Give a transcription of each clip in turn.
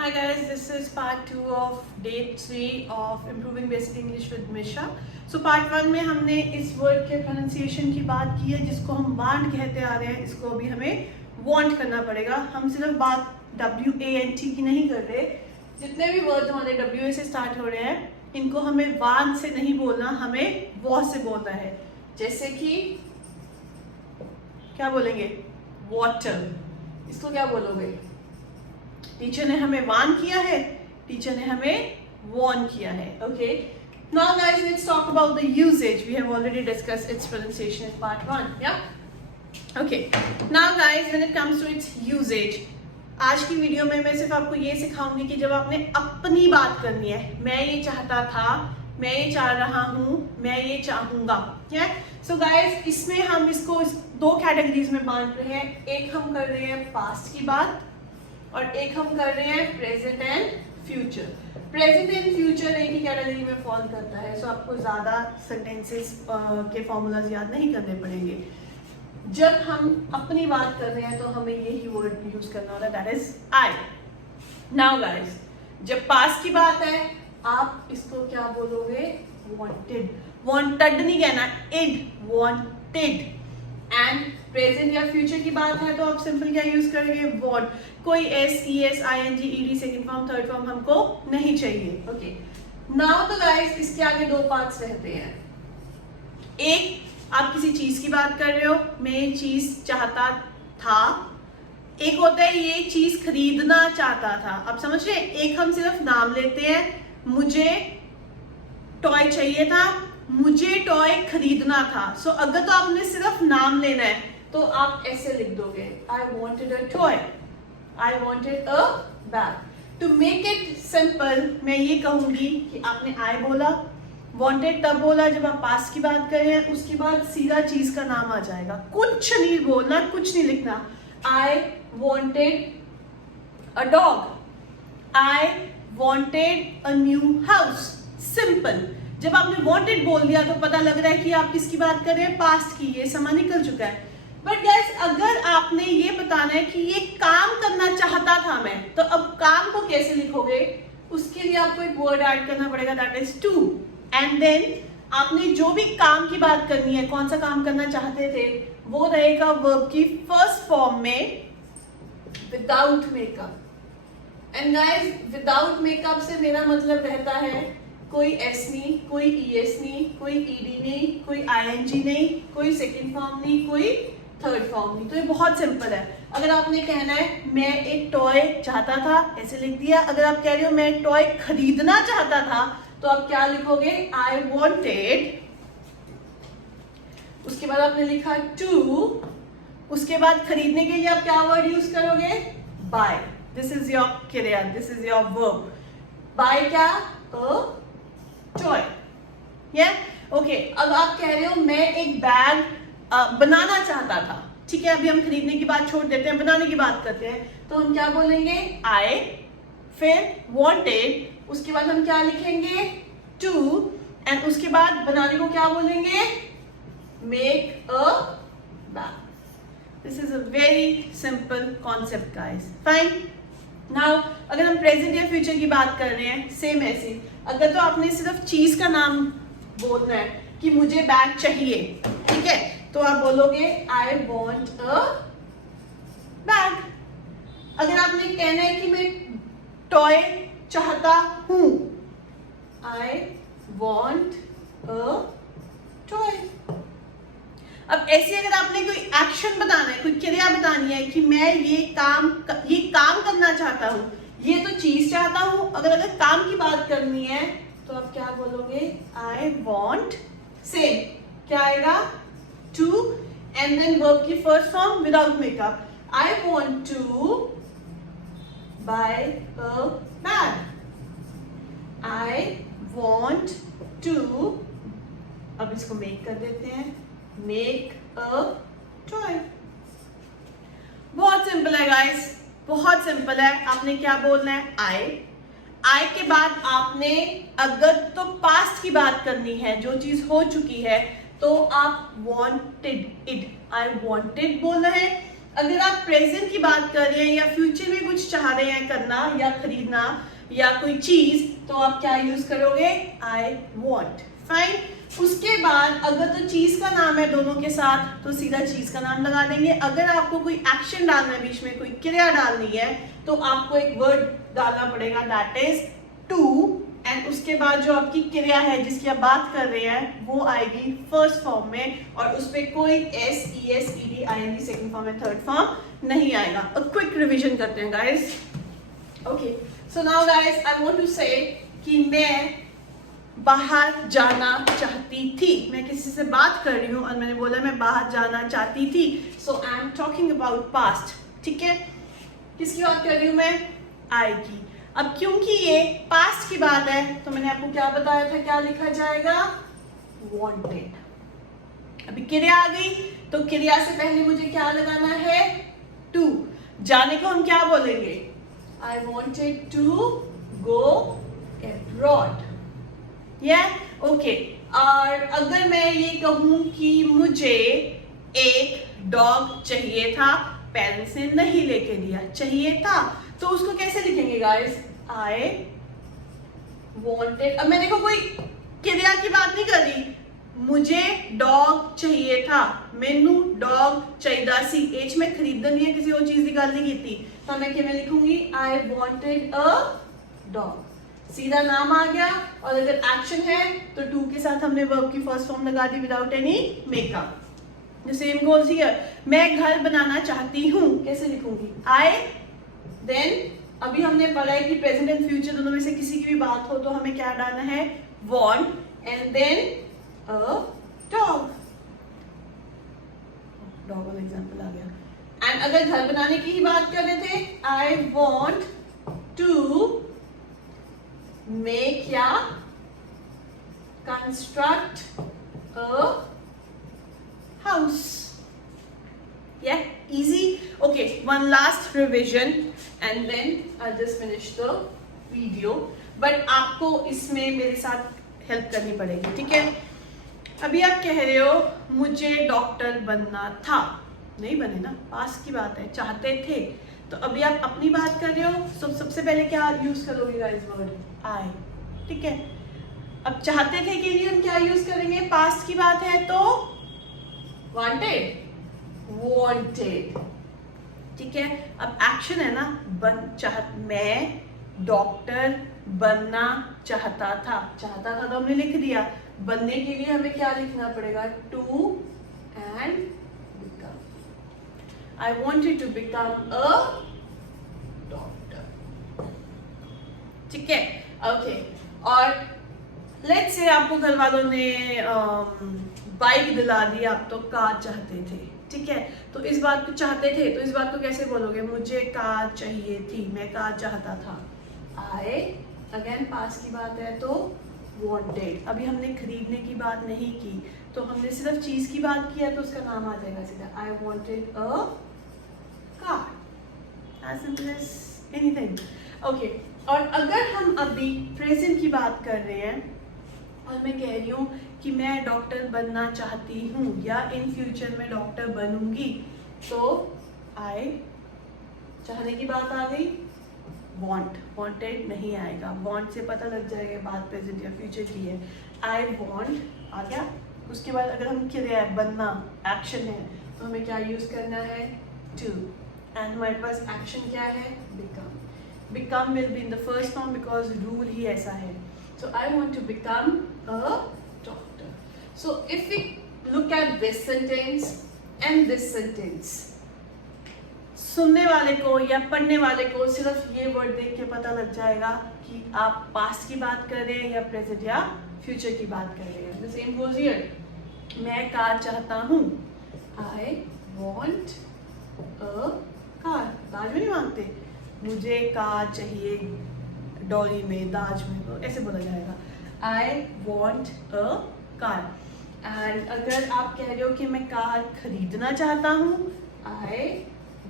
Hi guys, this is part 2 of day 3 of Improving Basic English with Misha. So part 1 में हमने इस word के pronunciation की बात की है जिसको हम वांट कहते आ रहे हैं. इसको अभी हमें वांट करना पड़ेगा. हम सिर्फ बात WANT की नहीं कर रहे. जितने भी वर्ड हमारे WA से स्टार्ट हो रहे हैं इनको हमें वांट से नहीं बोलना, हमें वॉ से बोलना है. जैसे कि क्या बोलेंगे? वाटर. इसको क्या बोलोगे? टीचर ने हमें वार्न किया है, टीचर ने हमें वार्न किया है. Okay, now guys let's talk about the usage. We have already discussed its pronunciation in part 1. Yeah okay, now guys when it comes to its usage, आज की वीडियो में मैं सिर्फ आपको ये सिखाऊंगी कि जब आपने अपनी बात करनी है, मैं ये चाहता था, मैं ये चाह रहा हूँ, मैं ये चाहूंगा. सो गाइस इसमें हम इसको दो कैटेगरीज में बांट रहे हैं. एक हम कर रहे हैं पास्ट की बात और एक हम कर रहे हैं present and future. Present and future एक ही कैटेगरी में फॉल करता है. सो आपको ज्यादा सेंटेंसेस के फॉर्मूलाज याद नहीं करने पड़ेंगे. जब हम अपनी बात कर रहे हैं तो हमें यही वर्ड यूज करना होता है, that is I. Now guys, जब पास्ट की बात है आप इसको क्या बोलोगे? वांटेड. वांटेड नहीं कहना, इड. वांटेड. एंड प्रेजेंट या फ्यूचर की बात है तो आप सिंपल क्या यूज करेंगे? वॉट. कोई S, E S, I N G, E D, second form, third form हमको नहीं चाहिए. ओके, नाउ तो गाइस इसके आगे दो पार्ट्स रहते हैं. एक, आप किसी चीज की बात कर रहे हो, मैं ये चीज चाहता था. एक होता है ये चीज खरीदना चाहता था. आप समझ रहे? एक हम सिर्फ नाम लेते हैं, मुझे टॉय चाहिए था, मुझे टॉय खरीदना था. सो अगर तो आपने सिर्फ नाम लेना है तो आप ऐसे लिख दोगे, I wanted a toy, I wanted a bag. To make it simple मैं ये कहूंगी कि आपने आई बोला, वॉन्टेड तब बोला जब आप पास्ट की बात कर रहे हैं, उसके बाद सीधा चीज का नाम आ जाएगा. कुछ नहीं बोलना, कुछ नहीं लिखना. आई wanted a dog, I wanted a new house. Simple. जब आपने वांटेड बोल दिया तो पता लग रहा है कि आप किसकी बात कर रहे हैं? पास्ट की. ये समय निकल चुका है. बट गाइस अगर आपने ये बताना है कि ये काम करना चाहता था मैं, तो अब काम को कैसे लिखोगे? उसके लिए आपको एक वर्ड ऐड करना पड़ेगा, that is to. And then आपने जो भी काम की बात करनी है, कौन सा काम करना चाहते थे, वो रहेगा वर्ब की फर्स्ट फॉर्म में without makeup. And guys without makeup से मेरा मतलब रहता है कोई एस नहीं, कोई ईएस नहीं, कोई ईडी नहीं, कोई आईएनजी नहीं, कोई सेकंड फॉर्म नहीं, कोई थर्ड फॉर्म नहीं. तो ये बहुत सिंपल है. अगर आपने कहना है मैं एक टॉय चाहता था, ऐसे लिख दिया. अगर आप कह रहे हो मैं टॉय खरीदना चाहता था, तो आप क्या लिखोगे? I wanted. उसके बाद आपने लिखा टू. उसके बाद खरीदने के लिए आप क्या वर्ड यूज करोगे? बाय. दिस इज योर क्रिया, this is your verb. Buy क्या? टॉय. ओके, अब आप कह रहे हो मैं एक बैग बनाना चाहता था. ठीक है, अभी हम खरीदने की बात छोड़ देते हैं, बनाने की बात करते हैं. तो हम क्या बोलेंगे? आई, फिर वांटेड, उसके बाद हम क्या लिखेंगे? टू. एंड उसके बाद बनाने को क्या बोलेंगे? Make a bag. This is a very simple concept guys. Fine. Now अगर हम प्रेजेंट या फ्यूचर की बात कर रहे हैं, सेम ऐसे. अगर तो आपने सिर्फ चीज का नाम बोलना है कि मुझे बैग चाहिए, ठीक है, तो आप बोलोगे आई वॉन्ट अ बैग. अगर आपने कहना है कि मैं टॉय चाहता हूं, आई वॉन्ट अ टॉय. अब ऐसे अगर आपने कोई एक्शन बताना है, कोई क्रिया बतानी है कि मैं ये काम करना चाहता हूं, ये तो चीज चाहता हूं. अगर काम की बात करनी है तो आप क्या बोलोगे? I want. सेम क्या आएगा? टू. एंड देन वर्ब की first form without makeup. I want to buy a bag. I want to. अब इसको मेक कर देते हैं, मेक अ टॉय. बहुत सिंपल है गाइस, बहुत सिंपल है. आपने क्या बोलना है? आई के बाद आपने अगर तो पास्ट की बात करनी है, जो चीज हो चुकी है, तो आप wanted it, I wanted बोलना है. अगर आप प्रेजेंट की बात कर रहे हैं या फ्यूचर में कुछ चाह रहे हैं करना या खरीदना या कोई चीज, तो आप क्या यूज करोगे? I want. फाइन। उसके बाद अगर तो चीज का नाम है दोनों के साथ तो सीधा चीज का नाम लगा देंगे। अगर आपको कोई एक्शन डालना है, बीच में कोई क्रिया डालनी है, तो आपको एक वर्ड डालना पड़ेगा, दैट इज टू, एंड उसके बाद जो आपकी क्रिया है जिसकी आप बात कर रहे हैं वो आएगी फर्स्ट फॉर्म में, और उस पर कोई S, E S, E D, I N D second form में, थर्ड फॉर्म नहीं आएगा। क्विक रिविजन करते हैं guys. Okay, so now guys I want to say कि मैं बाहर जाना चाहती थी। मैं किसी से बात कर रही हूँ और मैंने बोला मैं बाहर जाना चाहती थी, so I am talking about past. ठीक है, किसकी बात कर रही हूँ मैं? आई की। अब क्योंकि ये पास्ट की बात है तो मैंने आपको क्या बताया था, क्या लिखा जाएगा? वांटेड। अभी क्रिया आ गई तो क्रिया से पहले मुझे क्या लगाना है? टू। जाने को हम क्या बोलेंगे? I wanted to go abroad. Okay. और अगर मैं ये कहूं कि मुझे एक डॉग चाहिए था, पेरेंट्स ने नहीं लेके दिया, चाहिए था, तो उसको कैसे लिखेंगे गाइस? I wanted. अब मैं देखो कोई क्रिया की बात नहीं कर रही, मुझे डॉग चाहिए था, मैनू डॉग चाहिए सी, एच में खरीदनी है, किसी और चीज की गल नहीं की, तो मैं क्या लिखूंगी? आई वॉन्टेड अ डॉग। सीधा नाम आ गया, और अगर एक्शन है तो टू के साथ हमने वर्ब की फर्स्ट फॉर्म लगा दी without any makeup. The same goes here. मैं घर बनाना चाहती हूँ, कैसे लिखूंगी? आई, देन अभी हमने पढ़ा है कि प्रेजेंट एंड फ्यूचर दोनों में से किसी की भी बात हो तो हमें क्या डालना है? want, and then a dog. Dog वाला एग्जांपल आ गया। एंड अगर घर बनाने की ही बात कर रहे थे, आई वॉन्ट टू मेक या construct a house. Yeah, easy. Okay, one last revision and then I'll just finish the video. But आपको इसमें मेरे साथ हेल्प करनी पड़ेगी, ठीक है? अभी आप कह रहे हो मुझे डॉक्टर बनना था, नहीं बने ना, पास की बात है, चाहते थे। तो अभी आप अपनी बात कर रहे हो, सबसे पहले क्या यूज करोगे गाइस? वर्ड आई, ठीक है? अब चाहते थे के लिए हम क्या यूज करेंगे? पास्ट की बात है तो wanted, wanted, ठीक है? अब एक्शन है ना, मैं डॉक्टर बनना चाहता था, चाहता था तो हमने लिख दिया, बनने के लिए हमें क्या लिखना पड़ेगा? To and become. I wanted to become a doctor, ठीक है? ओके, और लेट्स से आपको घर वालों ने बाइक दिला दी, आप तो कार चाहते थे, ठीक है? तो इस बात को चाहते थे, तो इस बात को कैसे बोलोगे? मुझे कार चाहिए थी, मैं कार चाहता था। आई, अगेन पास की बात है तो वांटेड। अभी हमने खरीदने की बात नहीं की, तो हमने सिर्फ चीज की बात की है तो उसका नाम आ जाएगा सीधा, I wanted a car, as simple as anything. Okay, और अगर हम अभी प्रेजेंट की बात कर रहे हैं और मैं कह रही हूँ कि मैं डॉक्टर बनना चाहती हूँ या इन फ्यूचर में डॉक्टर बनूंगी, तो आई, चाहने की बात आ गई, want, wanted नहीं आएगा, want से पता लग जाएगा बात प्रेजेंट या फ्यूचर की है। आई want आ गया। उसके बाद अगर हम क्रिया है, बनना, एक्शन है, तो हमें क्या यूज करना है? to, एंड हमारे पास एक्शन क्या है? become. become will be in the first form because rule ही ऐसा है। So I want to become a doctor. So if we look at this sentence and this sentence, सुनने वाले को या पढ़ने वाले को सिर्फ ये वर्ड देख के पता लग जाएगा कि आप पास्ट की बात कर रहे हैं या प्रेजेंट या फ्यूचर की बात कर रहे हैं। The same goes here. मैं कार चाहता हूँ, I want a car. दाज में नहीं मांगते, मुझे कार चाहिए डॉली में, दाज में, तो ऐसे बोला जाएगा, I want a car. And अगर आप कह रहे हो कि मैं कार खरीदना चाहता हूँ, आई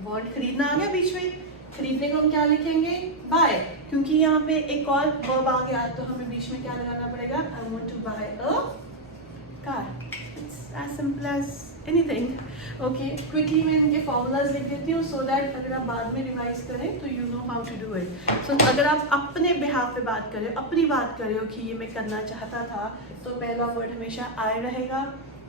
वॉन्ट, खरीदना आ गया बीच में, खरीदने को हम क्या लिखेंगे? बाय, क्योंकि यहाँ पे एक और वर्ब आ गया तो हमें बीच में क्या लगाना पड़ेगा? I want to buy a car. It's as simple as anything. Okay, quickly मैं इनके formulas लिख देती हूँ so that अगर आप बाद में revise करें तो you know how to do it. So अगर आप अपने behalf पे बात करें, अपनी बात करें कि ये मैं करना चाहता था, तो पहला word हमेशा I रहेगा.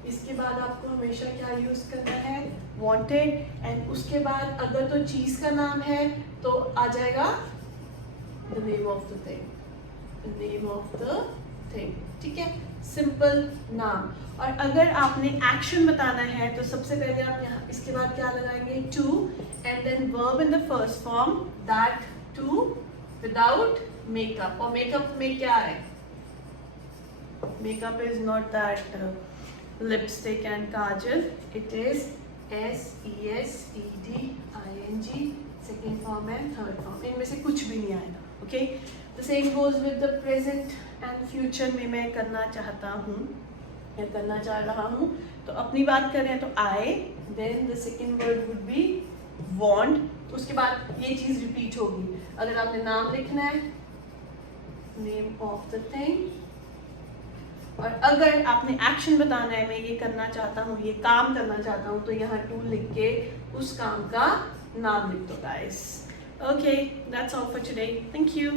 इसके बाद आपको हमेशा क्या यूज़ करना है, wanted, and उसके बाद अगर तो चीज़ का नाम है तो आ जाएगा the name of the thing, the name of the thing. ठीक है, सिंपल नाम. और अगर आपने एक्शन बताना है तो सबसे पहले आप यहाँ इसके बाद क्या लगाएंगे, to, and then verb in the first form, that to without makeup. और मेकअप में क्या है, makeup is not that lipstick and kajal, it is SESEDING, second form and third form, इनमें से कुछ भी नहीं आएगा. Okay, the same goes with the present and future में मैं करना चाहता हूँ या करना चाह रहा हूँ, तो अपनी बात करें तो I, then the second word would be want, उसके बाद ये चीज़ रिपीट होगी. अगर आपने नाम लिखना है, नेम ऑफ द थिंग, और अगर आपने एक्शन बताना है, मैं ये करना चाहता हूँ, ये काम करना चाहता हूँ, तो यहाँ टू लिख के उस काम का नाम लिख दो guys. Okay, that's all for today. Thank you.